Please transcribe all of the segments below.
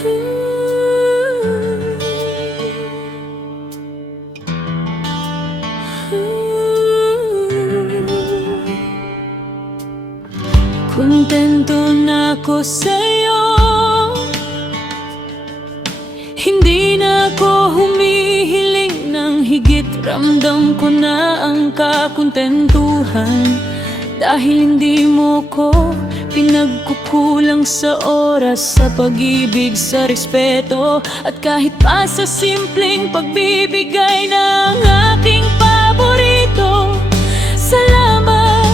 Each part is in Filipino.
Kontento na ako sa'yo, hindi na ako humihiling ng higit. Ramdam ko na ang kakontentuhan, dahil hindi mo ko pinagkukulang sa oras, sa pag-ibig, sa respeto, at kahit pa sa simpleng pagbibigay ng aking paborito. Salamat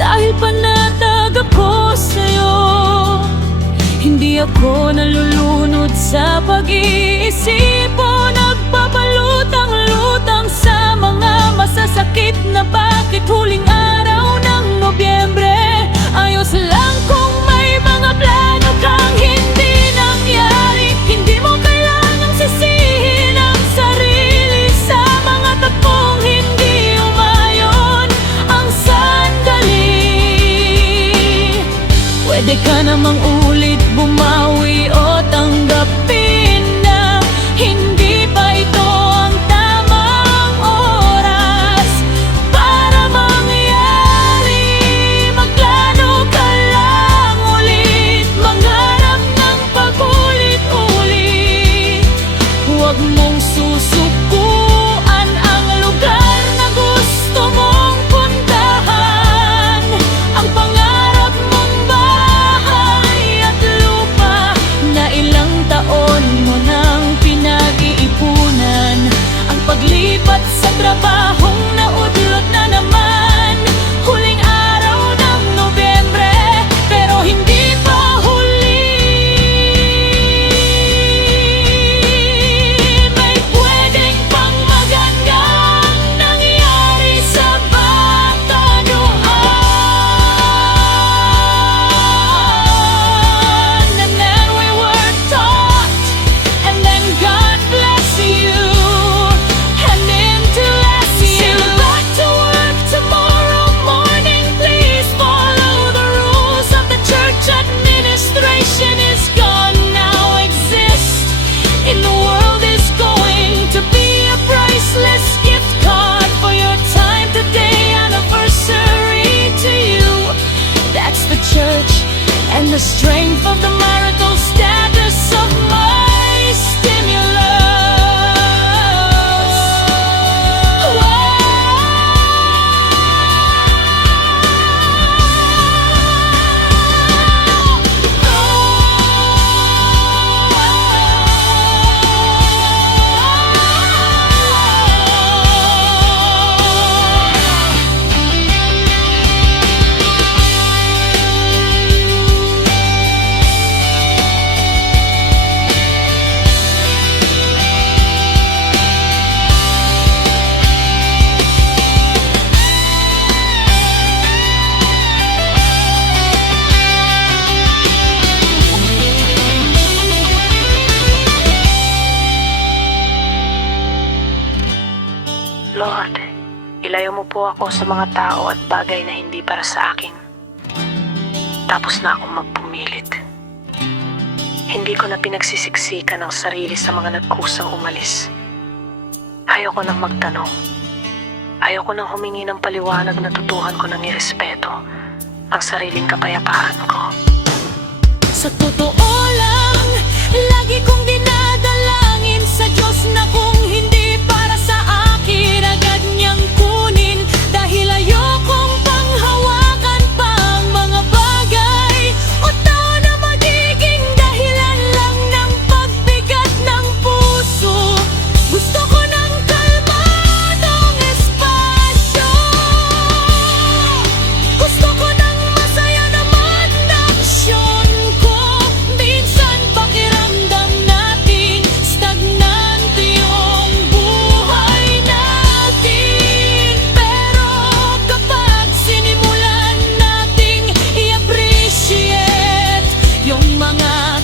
dahil panatag ako sa'yo. Hindi ako nalulunod sa pag-iisip o nagpapalutang-lutang sa mga masasakit na bakit huling araw ng Nobyembre. Ayos lang kung may mga plano kang hindi nangyari. Hindi mo kailangang sisihin ang sarili sa mga tagpong hindi umayon ang sandali. Pwede ka namang ulit bumawi o tanggapin na hindi pa ito ang tamang oras para mangyari. Magplano ka lang ulit, mangarap ng pagulit-ulit. Huwag mong susukuan ang lugar na gusto mong puntahan. Ang pangarap mong bahay at lupa na ilang taon mo nang pinag-iipunan. Ang paglipat sa trabahong naudlot na naman. Huling araw ng Nobyembre, pero hindi pa huli. May pwedeng pang magandang nangyari sa Batanuan. And then we were taught, and then God bless you, and into last you. Back to work tomorrow morning, please follow the rules of the church. Administration is gone, now exist in the world is going to be a priceless gift card for your time today, anniversary to you. That's the church and the strength of the marital status of my stimulus. Lord, ilayo mo po ako sa mga tao at bagay na hindi para sa akin. Tapos na akong magpumilit. Hindi ko na pinagsisiksikan ang sarili sa mga nagkusang umalis. Ayoko nang magtanong. Ayoko nang humingi ng paliwanag na tutuhan ko ng irespeto ang sariling kapayapaan ko. Sa totoo lang, lagi kong dinadalangin sa Diyos na kung hindi para sa akin, agad niyang kunin. Dahil ayokong panghawakan pa ang mga bagay o tao na magiging dahilan lang ng pagbigat ng puso. Gusto ko ng kalmadong espasyo. Gusto ko ng masaya naman na aksyon ko. Minsan pakiramdam natin stagnante yung buhay natin. Pero kapag sinimulan nating i-appreciate yung mga